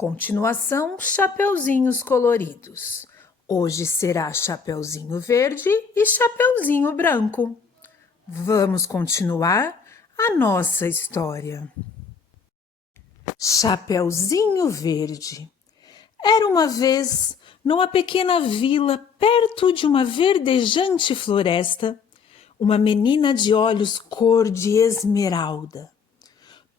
Continuação Chapeuzinhos Coloridos. Hoje será Chapeuzinho Verde e Chapeuzinho Branco. Vamos continuar a nossa história. Chapeuzinho Verde. Era uma vez, numa pequena vila perto de uma verdejante floresta, uma menina de olhos cor de esmeralda.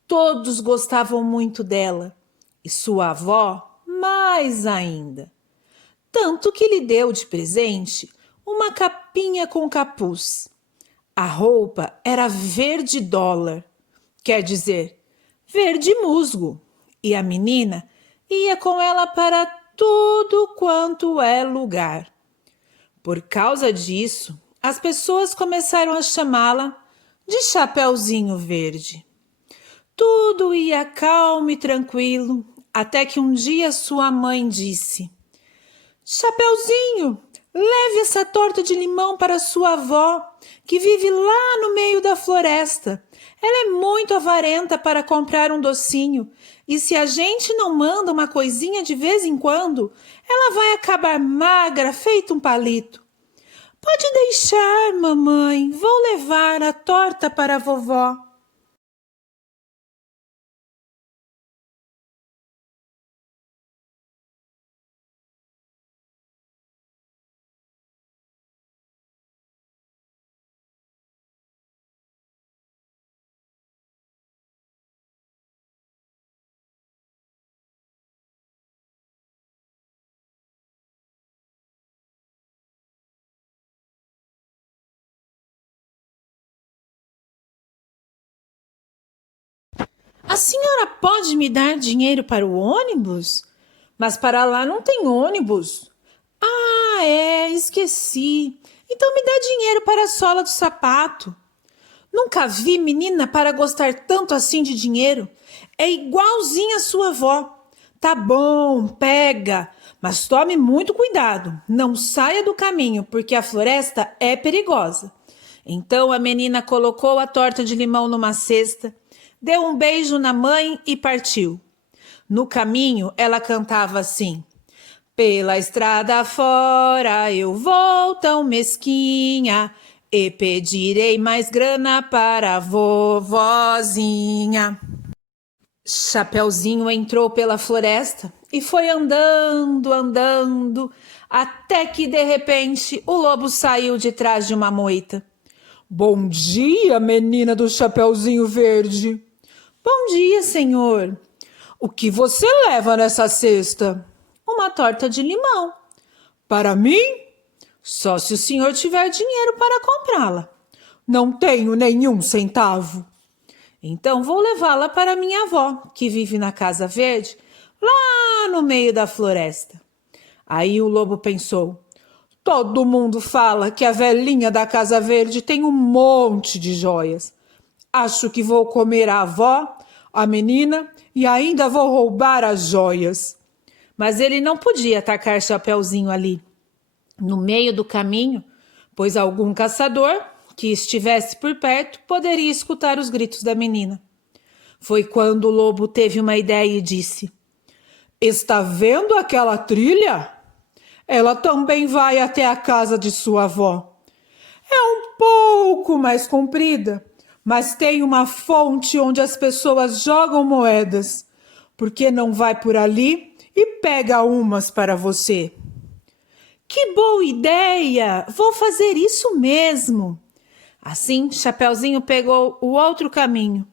Todos gostavam muito dela e sua avó mais ainda. Tanto que lhe deu de presente uma capinha com capuz. A roupa era verde dólar, quer dizer, verde musgo, e a menina ia com ela para tudo quanto é lugar. Por causa disso, as pessoas começaram a chamá-la de Chapeuzinho Verde. Tudo ia calmo e tranquilo, até que um dia sua mãe disse: Chapeuzinho, leve essa torta de limão para sua avó, que vive lá no meio da floresta. Ela é muito avarenta para comprar um docinho, e se a gente não manda uma coisinha de vez em quando, ela vai acabar magra, feito um palito. Pode deixar, mamãe, vou levar a torta para a vovó. A senhora pode me dar dinheiro para o ônibus? Mas para lá não tem ônibus. Ah, esqueci. Então me dá dinheiro para a sola do sapato. Nunca vi menina para gostar tanto assim de dinheiro. É igualzinha a sua avó. Tá bom, pega, mas tome muito cuidado. Não saia do caminho, porque a floresta é perigosa. Então a menina colocou a torta de limão numa cesta, deu um beijo na mãe e partiu. No caminho, ela cantava assim: pela estrada fora eu vou tão mesquinha, e pedirei mais grana para a vovozinha. Chapeuzinho entrou pela floresta e foi andando, até que de repente o lobo saiu de trás de uma moita. Bom dia, menina do Chapeuzinho Verde. Bom dia, senhor. O que você leva nessa cesta? Uma torta de limão. Para mim? Só se o senhor tiver dinheiro para comprá-la. Não tenho nenhum centavo. Então vou levá-la para minha avó, que vive na Casa Verde, lá no meio da floresta. Aí o lobo pensou: todo mundo fala que a velhinha da Casa Verde tem um monte de joias. Acho que vou comer a avó, a menina, e ainda vou roubar as joias. Mas ele não podia atacar Chapeuzinho ali, no meio do caminho, pois algum caçador que estivesse por perto poderia escutar os gritos da menina. Foi quando o lobo teve uma ideia e disse: está vendo aquela trilha? Ela também vai até a casa de sua avó. É um pouco mais comprida, mas tem uma fonte onde as pessoas jogam moedas. Por que não vai por ali e pega umas para você? Que boa ideia! Vou fazer isso mesmo. Assim, Chapeuzinho pegou o outro caminho.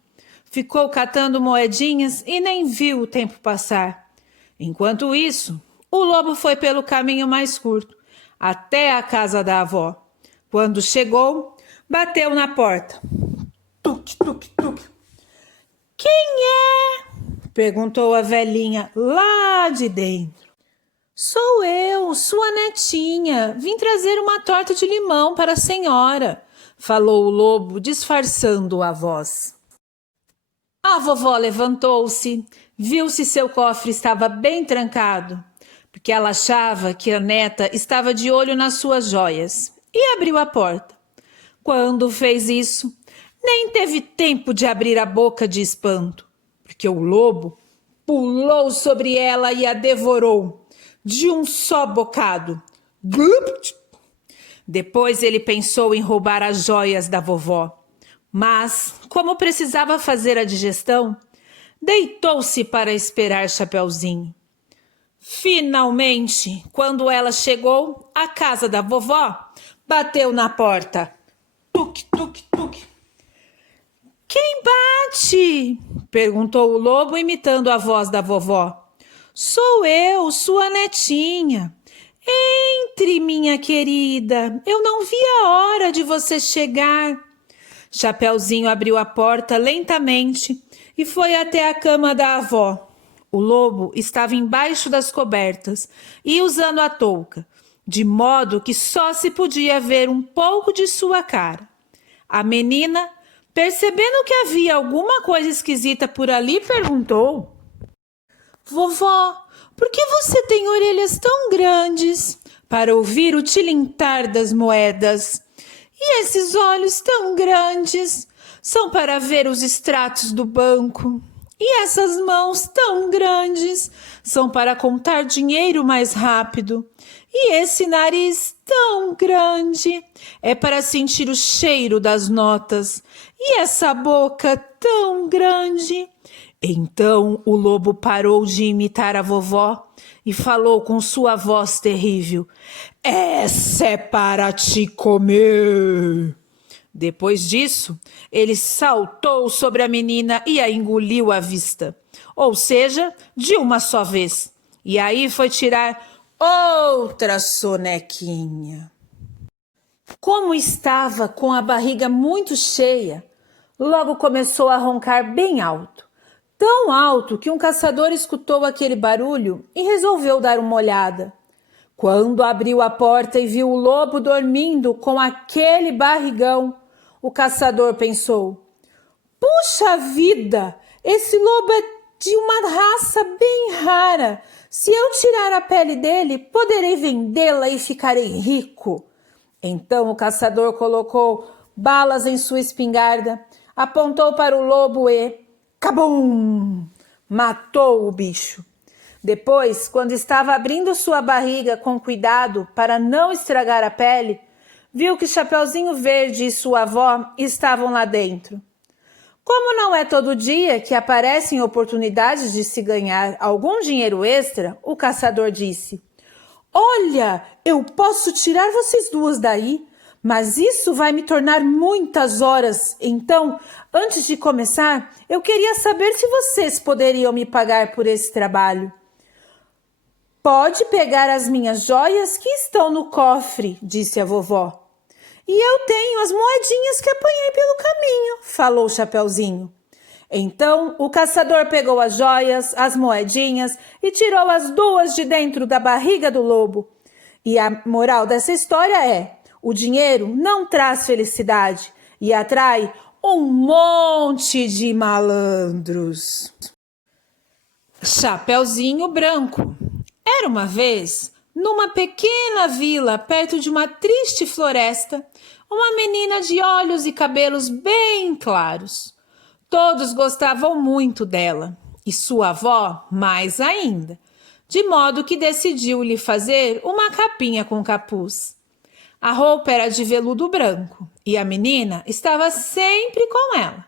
Ficou catando moedinhas e nem viu o tempo passar. Enquanto isso, o lobo foi pelo caminho mais curto, até a casa da avó. Quando chegou, bateu na porta. Tuc, tuc, tuc. Quem é? Perguntou a velhinha lá de dentro. Sou eu, sua netinha. Vim trazer uma torta de limão para a senhora, falou o lobo, disfarçando a voz. A vovó levantou-se, viu se seu cofre estava bem trancado, porque ela achava que a neta estava de olho nas suas joias, e abriu a porta. Quando fez isso, nem teve tempo de abrir a boca de espanto, porque o lobo pulou sobre ela e a devorou de um só bocado. Glup! Depois ele pensou em roubar as joias da vovó, mas, como precisava fazer a digestão, deitou-se para esperar Chapeuzinho. Finalmente, quando ela chegou, a casa da vovó bateu na porta. Tuc, tuc, tuc. Quem bate? Perguntou o lobo, imitando a voz da vovó. Sou eu, sua netinha. Entre, minha querida. Eu não vi a hora de você chegar. Chapeuzinho abriu a porta lentamente e foi até a cama da avó. O lobo estava embaixo das cobertas e usando a touca, de modo que só se podia ver um pouco de sua cara. A menina, percebendo que havia alguma coisa esquisita por ali, perguntou: Vovó, por que você tem orelhas tão grandes para ouvir o tilintar das moedas? E esses olhos tão grandes são para ver os extratos do banco. E essas mãos tão grandes são para contar dinheiro mais rápido. E esse nariz tão grande é para sentir o cheiro das notas. E essa boca tão grande. Então o lobo parou de imitar a vovó e falou com sua voz terrível: Essa é para te comer. Depois disso, ele saltou sobre a menina e a engoliu à vista, ou seja, de uma só vez. E aí foi tirar outra sonequinha. Como estava com a barriga muito cheia, logo começou a roncar bem alto. Tão alto que um caçador escutou aquele barulho e resolveu dar uma olhada. Quando abriu a porta e viu o lobo dormindo com aquele barrigão, o caçador pensou: Puxa vida, esse lobo é de uma raça bem rara. Se eu tirar a pele dele, poderei vendê-la e ficarei rico. Então o caçador colocou balas em sua espingarda, apontou para o lobo e cabum! Matou o bicho. Depois, quando estava abrindo sua barriga com cuidado para não estragar a pele, viu que Chapeuzinho Verde e sua avó estavam lá dentro. Como não é todo dia que aparecem oportunidades de se ganhar algum dinheiro extra, o caçador disse: Olha, eu posso tirar vocês duas daí, mas isso vai me tornar muitas horas. Então, antes de começar, eu queria saber se vocês poderiam me pagar por esse trabalho. Pode pegar as minhas joias que estão no cofre, disse a vovó. E eu tenho as moedinhas que apanhei pelo caminho, falou Chapeuzinho. Então o caçador pegou as joias, as moedinhas e tirou as duas de dentro da barriga do lobo. E a moral dessa história é: o dinheiro não traz felicidade e atrai um monte de malandros. Chapeuzinho Branco. Era uma vez, numa pequena vila perto de uma triste floresta, uma menina de olhos e cabelos bem claros. Todos gostavam muito dela, e sua avó mais ainda, de modo que decidiu lhe fazer uma capinha com capuz. A roupa era de veludo branco, e a menina estava sempre com ela,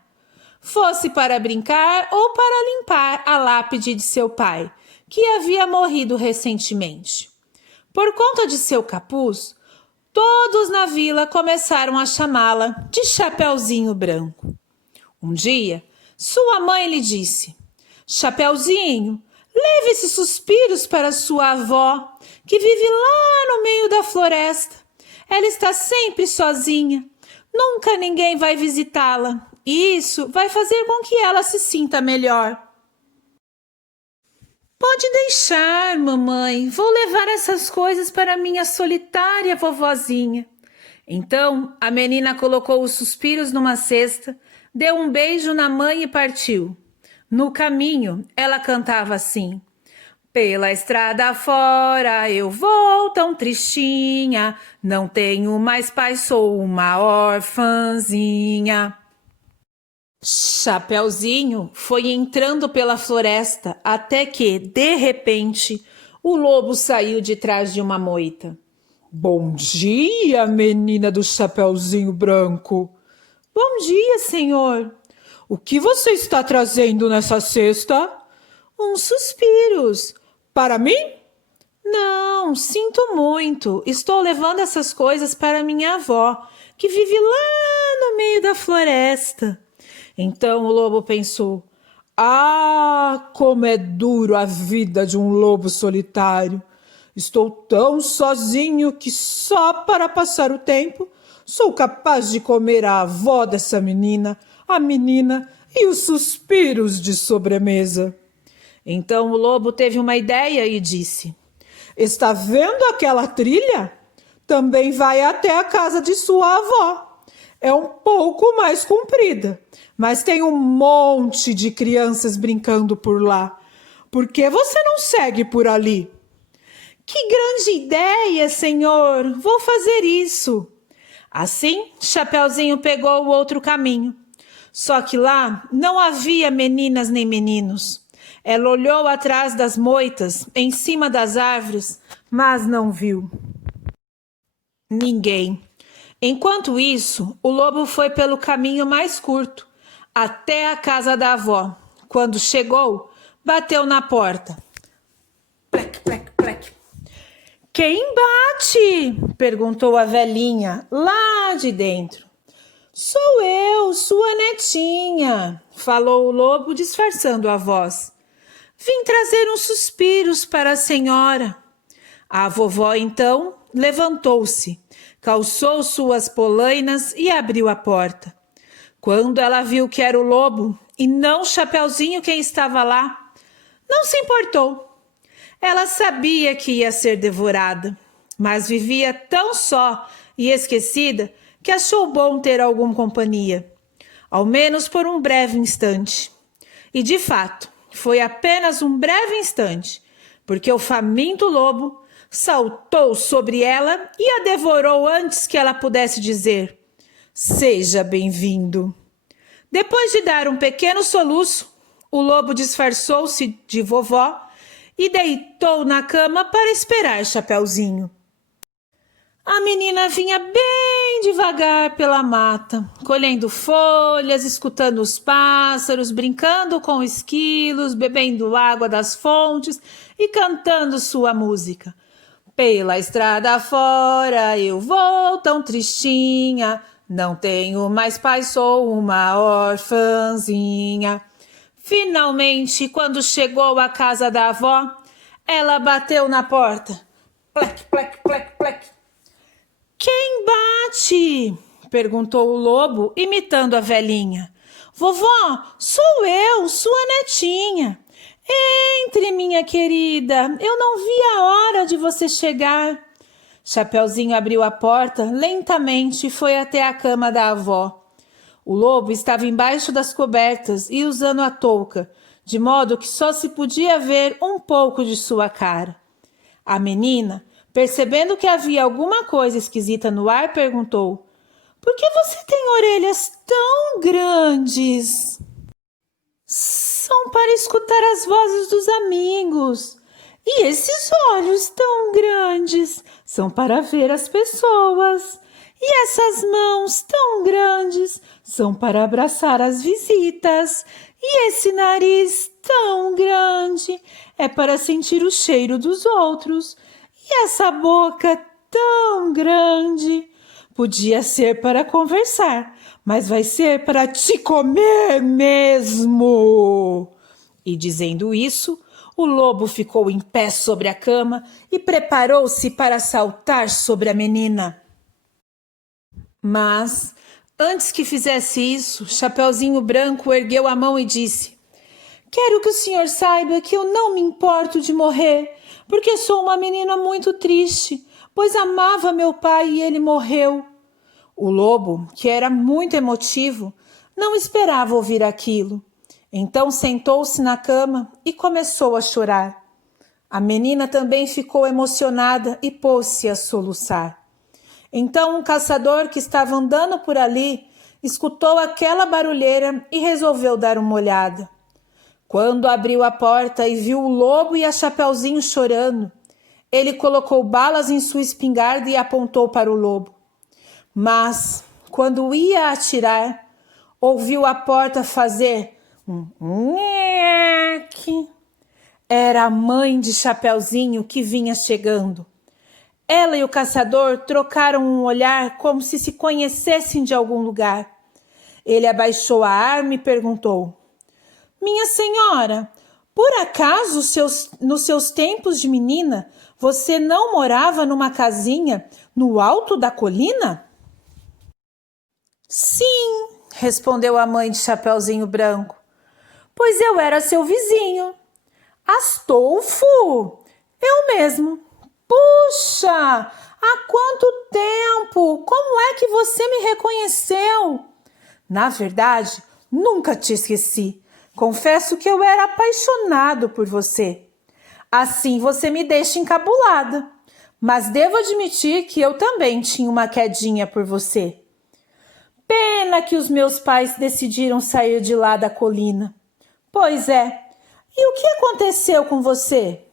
fosse para brincar ou para limpar a lápide de seu pai, que havia morrido recentemente. Por conta de seu capuz, todos na vila começaram a chamá-la de Chapeuzinho Branco. Um dia, sua mãe lhe disse: Chapeuzinho, leve esses suspiros para sua avó, que vive lá no meio da floresta. Ela está sempre sozinha. Nunca ninguém vai visitá-la. E isso vai fazer com que ela se sinta melhor. Pode deixar, mamãe. Vou levar essas coisas para minha solitária vovozinha. Então, a menina colocou os suspiros numa cesta, deu um beijo na mãe e partiu. No caminho, ela cantava assim: Pela estrada fora eu vou tão tristinha, não tenho mais pai, sou uma orfanzinha. Chapeuzinho foi entrando pela floresta até que, de repente, o lobo saiu de trás de uma moita. Bom dia, menina do Chapeuzinho Branco. Bom dia, senhor. O que você está trazendo nessa cesta? Uns suspiros. Para mim? Não, sinto muito. Estou levando essas coisas para minha avó, que vive lá no meio da floresta. Então o lobo pensou: ah, como é duro a vida de um lobo solitário. Estou tão sozinho que só para passar o tempo sou capaz de comer a avó dessa menina, a menina e os suspiros de sobremesa. Então o lobo teve uma ideia e disse: está vendo aquela trilha? Também vai até a casa de sua avó. É um pouco mais comprida, mas tem um monte de crianças brincando por lá. Por que você não segue por ali? Que grande ideia, senhor! Vou fazer isso. Assim, Chapeuzinho pegou o outro caminho. Só que lá não havia meninas nem meninos. Ela olhou atrás das moitas, em cima das árvores, mas não viu ninguém. Enquanto isso, o lobo foi pelo caminho mais curto, até a casa da avó. Quando chegou, bateu na porta. Plec, plec, plec. Quem bate? Perguntou a velhinha, lá de dentro. Sou eu, sua netinha, falou o lobo, disfarçando a voz. Vim trazer uns suspiros para a senhora. A vovó, então, levantou-se, calçou suas polainas e abriu a porta. Quando ela viu que era o lobo e não Chapeuzinho quem estava lá, não se importou. Ela sabia que ia ser devorada, mas vivia tão só e esquecida que achou bom ter alguma companhia, ao menos por um breve instante. E de fato, foi apenas um breve instante, porque o faminto lobo saltou sobre ela e a devorou antes que ela pudesse dizer: seja bem-vindo. Depois de dar um pequeno soluço, o lobo disfarçou-se de vovó e deitou na cama para esperar Chapeuzinho. A menina vinha bem devagar pela mata, colhendo folhas, escutando os pássaros, brincando com esquilos, bebendo água das fontes e cantando sua música. Pela estrada fora eu vou tão tristinha, não tenho mais pai, sou uma orfãzinha. Finalmente, quando chegou à casa da avó, ela bateu na porta. Plec, plec, plec, plec. Quem bate? Perguntou o lobo, imitando a velhinha. Vovó, sou eu, sua netinha. Entre, minha querida, eu não vi a hora de você chegar. Chapeuzinho abriu a porta lentamente e foi até a cama da avó. O lobo estava embaixo das cobertas e usando a touca, de modo que só se podia ver um pouco de sua cara. A menina, percebendo que havia alguma coisa esquisita no ar, perguntou: por que você tem orelhas tão grandes? São para escutar as vozes dos amigos. E esses olhos tão grandes são para ver as pessoas. E essas mãos tão grandes são para abraçar as visitas. E esse nariz tão grande é para sentir o cheiro dos outros. E essa boca tão grande podia ser para conversar, mas vai ser para te comer mesmo. E dizendo isso, o lobo ficou em pé sobre a cama e preparou-se para saltar sobre a menina. Mas, antes que fizesse isso, Chapeuzinho Branco ergueu a mão e disse: quero que o senhor saiba que eu não me importo de morrer, porque sou uma menina muito triste, pois amava meu pai e ele morreu. O lobo, que era muito emotivo, não esperava ouvir aquilo. Então sentou-se na cama e começou a chorar. A menina também ficou emocionada e pôs-se a soluçar. Então um caçador que estava andando por ali escutou aquela barulheira e resolveu dar uma olhada. Quando abriu a porta e viu o lobo e a Chapeuzinho chorando, ele colocou balas em sua espingarda e apontou para o lobo. Mas, quando ia atirar, ouviu a porta fazer um nheque. Era a mãe de Chapeuzinho que vinha chegando. Ela e o caçador trocaram um olhar como se conhecessem de algum lugar. Ele abaixou a arma e perguntou: Minha senhora, por acaso nos seus tempos de menina você não morava numa casinha no alto da colina? Sim, respondeu a mãe de Chapeuzinho Branco, pois eu era seu vizinho. Astolfo, eu mesmo. Puxa, há quanto tempo! Como é que você me reconheceu? Na verdade, nunca te esqueci. Confesso que eu era apaixonado por você. Assim você me deixa encabulada. Mas devo admitir que eu também tinha uma quedinha por você. Pena que os meus pais decidiram sair de lá da colina. Pois é. E o que aconteceu com você?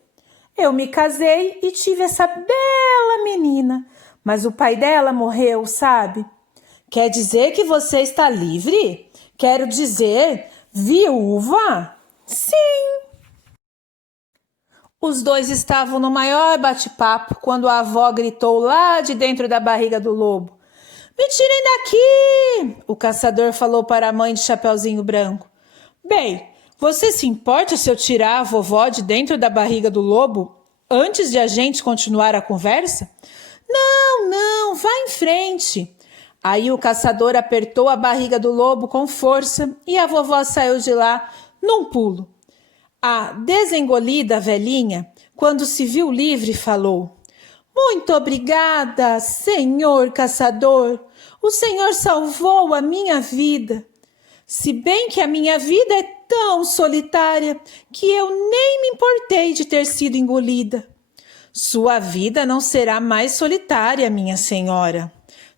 Eu me casei e tive essa bela menina, mas o pai dela morreu, sabe? Quer dizer que você está livre? Quero dizer, viúva? Sim. Os dois estavam no maior bate-papo quando a avó gritou lá de dentro da barriga do lobo. Me tirem daqui! O caçador falou para a mãe de Chapeuzinho Branco. Bem, você se importa se eu tirar a vovó de dentro da barriga do lobo antes de a gente continuar a conversa? Não, vá em frente. Aí o caçador apertou a barriga do lobo com força e a vovó saiu de lá num pulo. A desengolida velhinha, quando se viu livre, falou: Muito obrigada, senhor caçador. O senhor salvou a minha vida. Se bem que a minha vida é tão solitária que eu nem me importei de ter sido engolida. Sua vida não será mais solitária, minha senhora.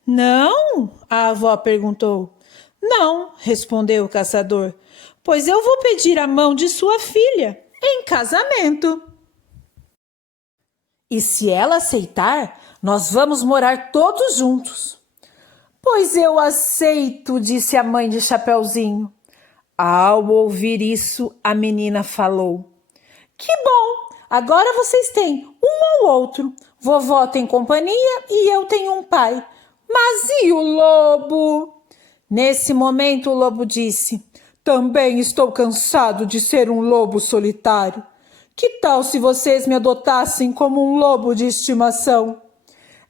Não? A avó perguntou. Não, respondeu o caçador, pois eu vou pedir a mão de sua filha em casamento. E se ela aceitar, nós vamos morar todos juntos. Pois eu aceito, disse a mãe de Chapeuzinho. Ao ouvir isso, a menina falou: Que bom, agora vocês têm um ao outro. Vovó tem companhia e eu tenho um pai. Mas e o lobo? Nesse momento o lobo disse: Também estou cansado de ser um lobo solitário. Que tal se vocês me adotassem como um lobo de estimação?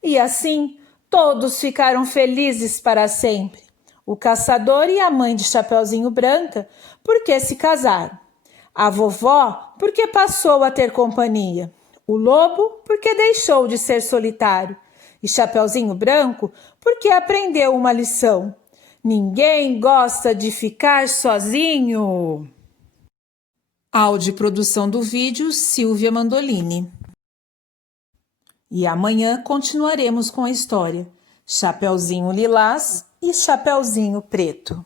E assim todos ficaram felizes para sempre. O caçador e a mãe de Chapeuzinho Branca, porque se casaram. A vovó, porque passou a ter companhia. O lobo, porque deixou de ser solitário. E Chapeuzinho Branco, porque aprendeu uma lição. Ninguém gosta de ficar sozinho. Áudio e produção do vídeo, Silvia Mandolini. E amanhã continuaremos com a história Chapeuzinho Lilás e Chapeuzinho Preto.